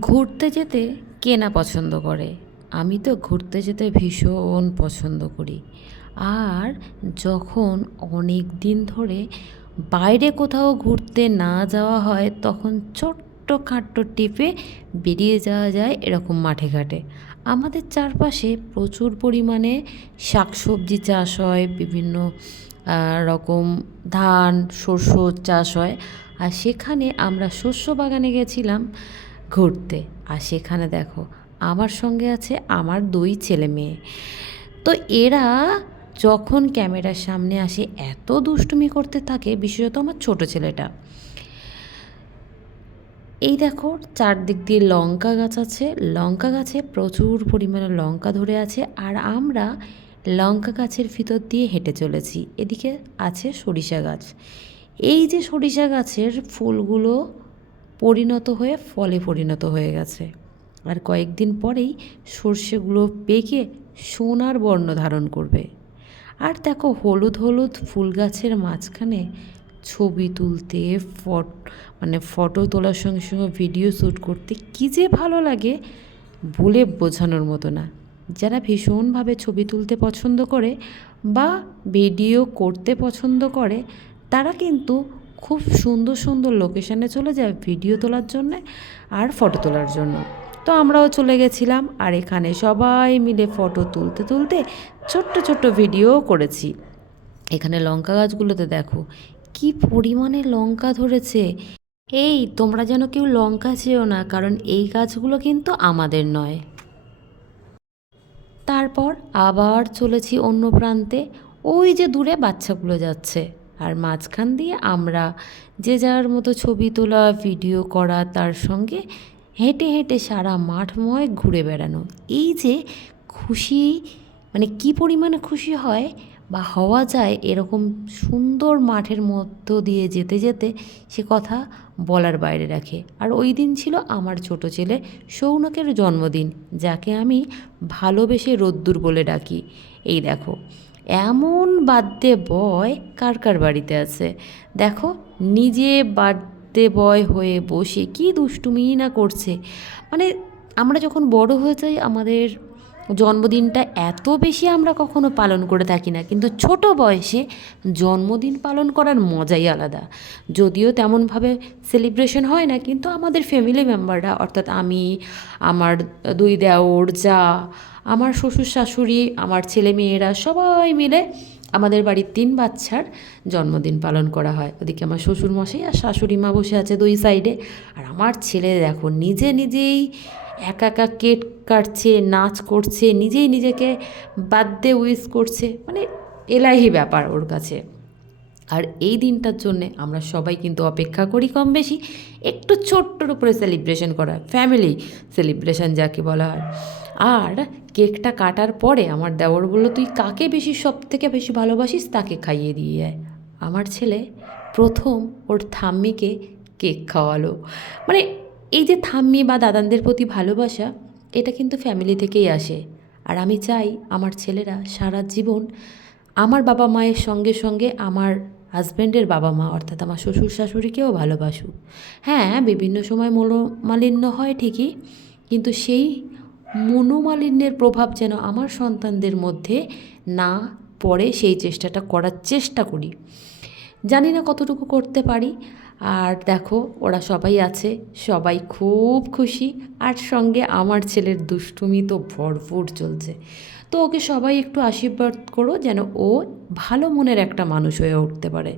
ঘুরতে যেতে কে না পছন্দ করে? আমি তো ঘুরতে যেতে ভীষণ পছন্দ করি। আর যখন অনেক দিন ধরে বাইরে কোথাও ঘুরতে না যাওয়া হয়, তখন ছোট্ট খাট্ট টিপে বেরিয়ে যাওয়া যায় এরকম মাঠে ঘাটে। আমাদের চারপাশে প্রচুর পরিমাণে শাকসবজি চাষ হয়, বিভিন্ন রকম ধান শস্য চাষ হয়। আর সেখানে আমরা শস্য বাগানে গেছিলাম। ঘুরতে। আর সেখানে দেখো, আমার সঙ্গে আছে আমার দুই ছেলে মেয়ে। তো এরা যখন ক্যামেরার সামনে আসে, এত দুষ্টুমি করতে থাকে, বিশেষত আমার ছোট ছেলেটা। এই দেখো, চারদিক দিয়ে লঙ্কা গাছ আছে। লঙ্কা গাছে প্রচুর পরিমাণে লঙ্কা ধরে আছে। আর আমরা লঙ্কা গাছের ভিতর দিয়ে হেঁটে চলেছি। এদিকে আছে সরিষা গাছ। এই যে সরিষা গাছের ফুলগুলো পরিণত হয়ে ফলে পরিণত হয়ে গেছে। আর কয়েকদিন পরেই সর্ষেগুলো পেকে সোনার বর্ণ ধারণ করবে। আর দেখো হলুদ হলুদ ফুল গাছের মাঝখানে ছবি তুলতে, ফট মানে ফটো তোলার সঙ্গে সঙ্গে ভিডিও শ্যুট করতে কী যে ভালো লাগে বলে বোঝানোর মতো না। যারা ভীষণভাবে ছবি তুলতে পছন্দ করে বা ভিডিও করতে পছন্দ করে, তারা কিন্তু খুব সুন্দর সুন্দর লোকেশানে চলে যায় ভিডিও তোলার জন্যে আর ফটো তোলার জন্য। তো আমরাও চলে গেছিলাম আর এখানে সবাই মিলে ফটো তুলতে তুলতে ছোট্ট ছোট্ট ভিডিও করেছি। এখানে লঙ্কা গাছগুলোতে দেখো, কি পরিমাণে লঙ্কা ধরেছে। এই, তোমরা যেন কেউ লঙ্কা চেও না, কারণ এই গাছগুলো কিন্তু আমাদের নয়। তারপর আবার চলেছি অন্য প্রান্তে, ওই যে দূরে বাচ্চাগুলো যাচ্ছে। আর মাঝখান দিয়ে আমরা যে যার মতো ছবি তোলা, ভিডিও করা, তার সঙ্গে হেঁটে হেঁটে সারা মাঠময় ঘুরে বেড়ানো। এই যে খুশি মানে কি পরিমাণে খুশি হয় বা হওয়া যায় এরকম সুন্দর মাঠের মধ্য দিয়ে যেতে যেতে সে কথা বলার বাইরে রাখে। আর ওই দিন ছিল আমার ছোট ছেলে সৌনকের জন্মদিন, যাকে আমি ভালোবেসে রোদ্দুর বলে ডাকি। এই দেখো এমন বাদ্যে বয় কার কার বাড়িতে আছে? দেখো, নিজে বাদ্যে বয় হয়ে বসে কি দুষ্টুমি না করছে? মানে আমরা যখন বড় হয়ে যাই, আমাদের জন্মদিনটা এত বেশি আমরা কখনো পালন করে থাকি না। কিন্তু ছোট বয়সে জন্মদিন পালন করার মজাই আলাদা। যদিও তেমনভাবে সেলিব্রেশন হয় না, কিন্তু আমাদের ফ্যামিলি মেম্বাররা অর্থাৎ আমি, আমার দুই দেওর যা, আমার শ্বশুর শাশুড়ি, আমার ছেলে মেয়েরা, সবাই মিলে আমাদের বাড়ির তিন বাচ্চার জন্মদিন পালন করা হয়। ওদিকে আমার শ্বশুর মশাই আর শাশুড়ি মা বসে আছে দুই সাইডে আর আমার ছেলে দেখো, নিজে নিজেই একা একা কেক কাটছে, নাচ করছে, নিজেই নিজেকে বাদ্যে উইস করছে মানে এলাহি ব্যাপার ওর কাছে। আর এই দিনটার জন্যে আমরা সবাই কিন্তু অপেক্ষা করি কম বেশি একটু ছোট্টর উপরে সেলিব্রেশন করা ফ্যামিলি সেলিব্রেশন যাকে বলা হয়। আর কেকটা কাটার পরে আমার দেওর বলল, তুই কাকে বেশি সব থেকে বেশি ভালোবাসিস তাকে খাইয়ে দিয়ে যায় আমার ছেলে প্রথম ওর থাম্মিকে কেক খাওয়ালো। মানে এই যে থাম্মি বা দাদানদের প্রতি ভালোবাসা, এটা কিন্তু ফ্যামিলি থেকেই আসে। আর আমি চাই আমার ছেলেরা সারা জীবন আমার বাবা মায়ের সঙ্গে সঙ্গে আমার হাজব্যান্ডের বাবা মা, অর্থাৎ আমার শ্বশুর শাশুড়িকেও ভালোবাসুক। হ্যাঁ বিভিন্ন সময় মনোমালিন্য হয় ঠিকই, কিন্তু সেই মনোমালিন্যের প্রভাব যেন আমার সন্তানদের মধ্যে না পড়ে, সেই চেষ্টাটা করার চেষ্টা করি। জানি না কতটুকু করতে পারি। আর দেখো, ওরা সবাই আছে, সবাই খুব খুশি। আর সঙ্গে আমার ছেলের দুষ্টুমি তো ভরপুর চলছে। তো ওকে সবাই একটু আশীর্বাদ করো যেন ও ভালো মনের একটা মানুষ হয়ে উঠতে পারে।